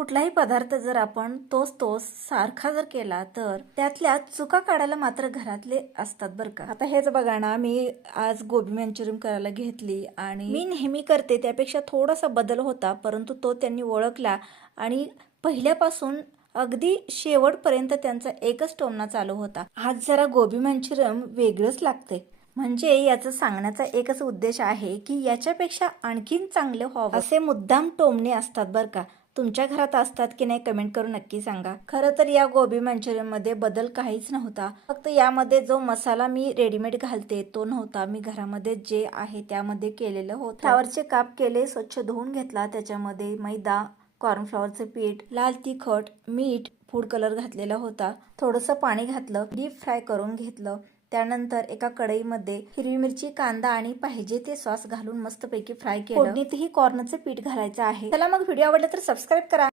कुठलाही पदार्थ जर आपण तोच सारखा जर केला तर त्यातल्या चुका काढायला मात्र घरातले असतात बरं का। आता हेच बघा ना, मी आज गोबी मंचुरियन करायला घेतली आणि मी नेहमी करते त्यापेक्षा थोडासा बदल होता, परंतु तो त्यांनी ओळखला आणि पहिल्यापासून अगदी शेवटपर्यंत त्यांचा एकच टोमणा चालू होता, आज जरा गोबी मंचुरियन वेगळंच लागते। म्हणजे याचं सांगण्याचा एकच उद्देश आहे की याच्यापेक्षा आणखीन चांगले व्हावं असे मुद्दाम टोमणे असतात बरं का। तुमच्या घरात असतात की नाही कमेंट करून नक्की सांगा। खरं तर या गोबी मंचुरियन मध्ये बदल काहीच नव्हता, फक्त यामध्ये जो मसाला मी रेडीमेड घालते तो नव्हता, मी घरामध्ये जे आहे त्यामध्ये केलेलं होतं। फ्लावरचे काप केले, स्वच्छ धुवून घेतला, त्याच्यामध्ये मैदा, कॉर्नफ्लॉवरचे पीठ, लाल तिखट, मीठ, फूड कलर घातलेला होता, थोडंसं पाणी घातलं, डीप फ्राय करून घेतलं। त्यानंतर एका कढईमध्ये हिरवी मिरची, कांदा आणि पाहिजे ते सॉस घालून मस्तपैकी फ्राय केलं। फोडणीतही कॉर्नचे पीठ घालायचं आहे। चला मग व्हिडिओ आवडला तर सबस्क्राईब करा।